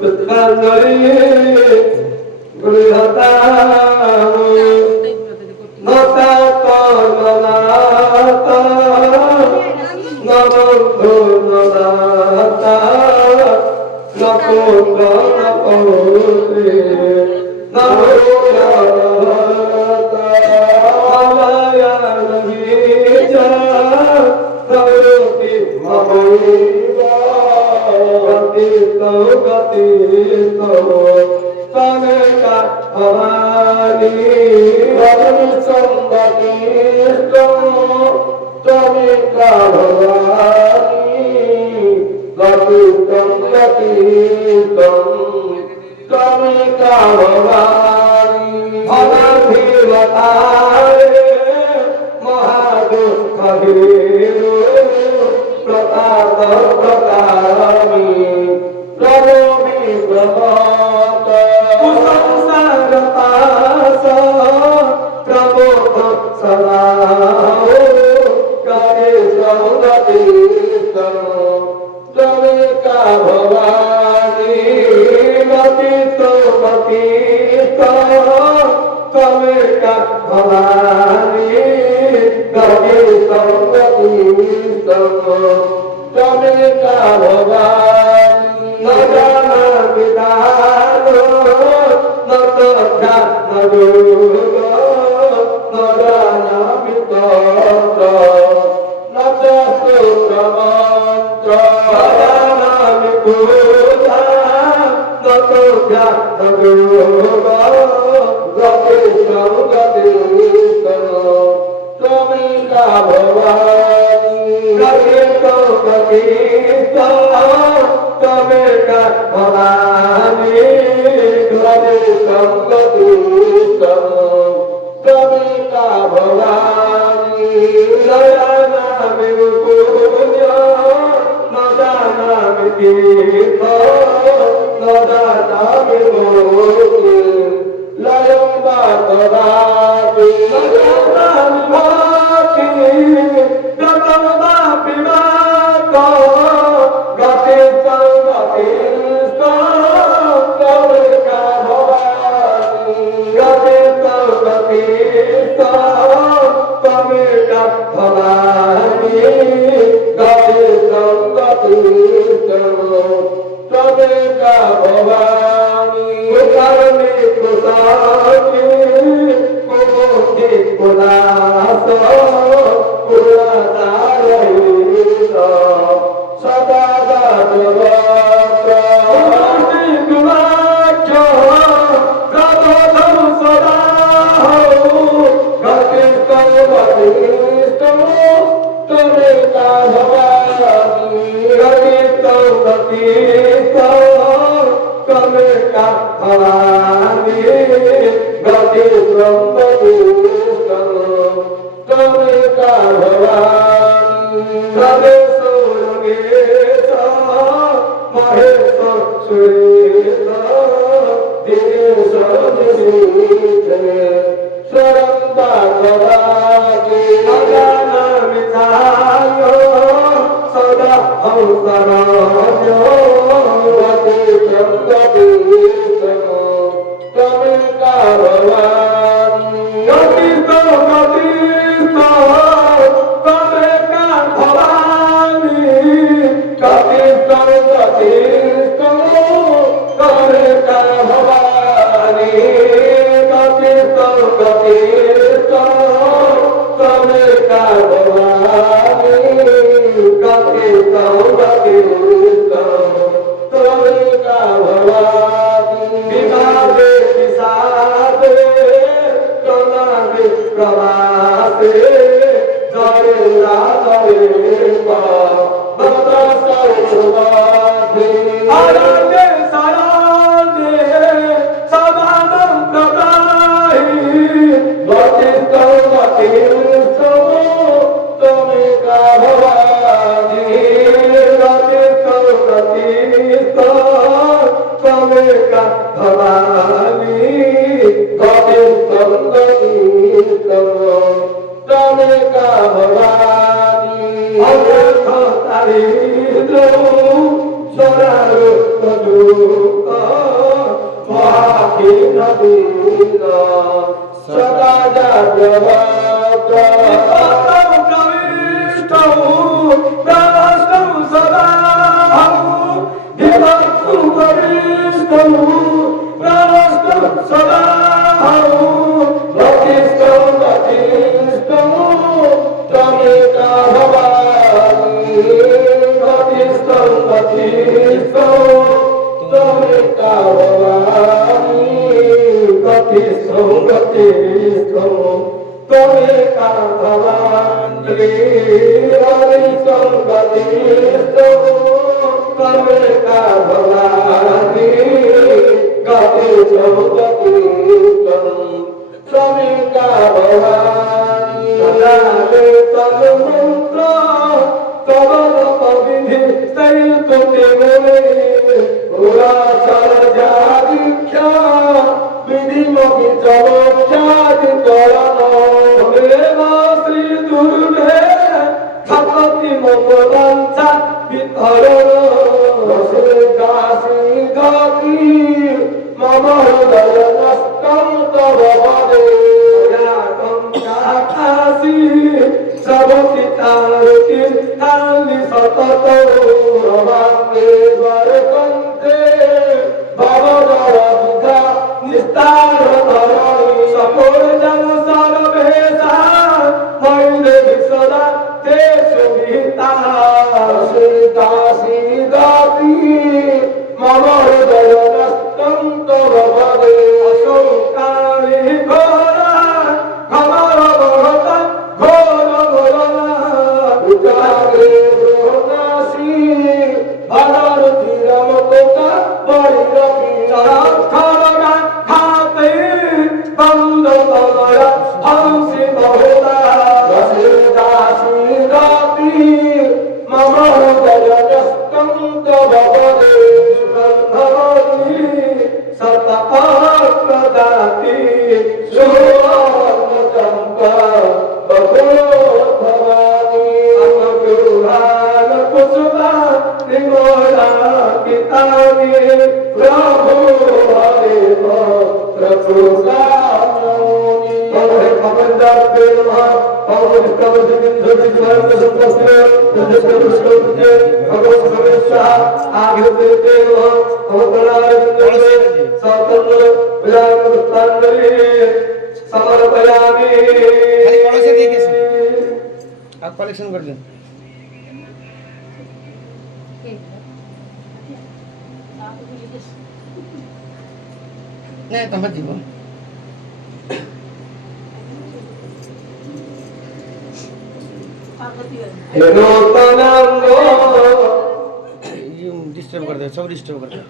পুষ্পাঞ্জলি গৃহতা নতা ননাতা নবন্ধু ননাতা নকুন্দ নকুন্দি নবুজনতা নবায়ন বীজা নবরূপি মহৈবা গতিতো গতিতো তমেকা ভবানী ভবানী সম্বতিষ্ঠম তমেকা ভবানী গতিতম গতিতম তমেকা ভবানী ভবাধীরতারে মহাদুঃখ ভীরু প্রতাপ প্রতারণী প্রভবী প্রমত কুসংসার পাশ প্রবোধ সদা করে সৌগতি তমেকা ভবানী গতিত গতিত তমেকা ভবানী গতিত গতিত তমেকা ভবানী ন জানা বিধান ন তথা ন যোগ ন জানা বিতর্ক ন শাস্ত্র মন্ত্র ন জানা বিপূজা ন তথা ন যোগ গতিতম গতিতম তমেকা ভবানী গতিতম গতিতম তমেকা ভবানী গতিতম গতিতম তমেকা ভবানী নয়নামি পুণ্য নদানামি তীর্থ নদানামি মুক্তি লয়ং বা তদাপি নদানামি ভক্তি গতং বাপি বাত গতিতং গতিতং তমেকা ভবানী গতিতং গতিতং তমেকা ভবানী গতিতং গতিতং তমেকা ভবানী কুশালী কুশালী কুমুখী কুলাস কুলাদারহিত সদা দাদবক্র কুমাক্ষ গতধম সদা গতিতং গতিতং তমেকা ভবানী গতিতং গতিতং তমেকা ভবানী গতিতং গতিতং তমেকা ভবানী সদেশ রমেশ মহেশ সুরেশ দীনেশ নিশীথে স্বরং ভাগবতী অজানামি চায় সদা হংসরাজ গতিতং গতিতং তমেকা ভবানী গতিতং গতিতং তমেকা ভবানী গতিতং গতিতং তমেকা ভবানী গতিতং গতিতং তমেকা ভবানী গতিতং গতিতং তমেকা ভবানী বিভাবে বিষাদে প্রণামে প্রভাতে জয় রাধে আরাধে সারাধে সদানম প্রদাহি গতিতং গতিতং তমেকা ভবানী গতিতং গতিতং তমেকা ভবানী গতিতং গতিতং তমেকা ভবানী অব্যর্থ দারিদ্র সরার দুঃখ सदा जाग्रवत् कलेक्शन कर दें नहीं तो मत दीबो डिस्टर्ब कर दे सब डिस्टर्ब कर दे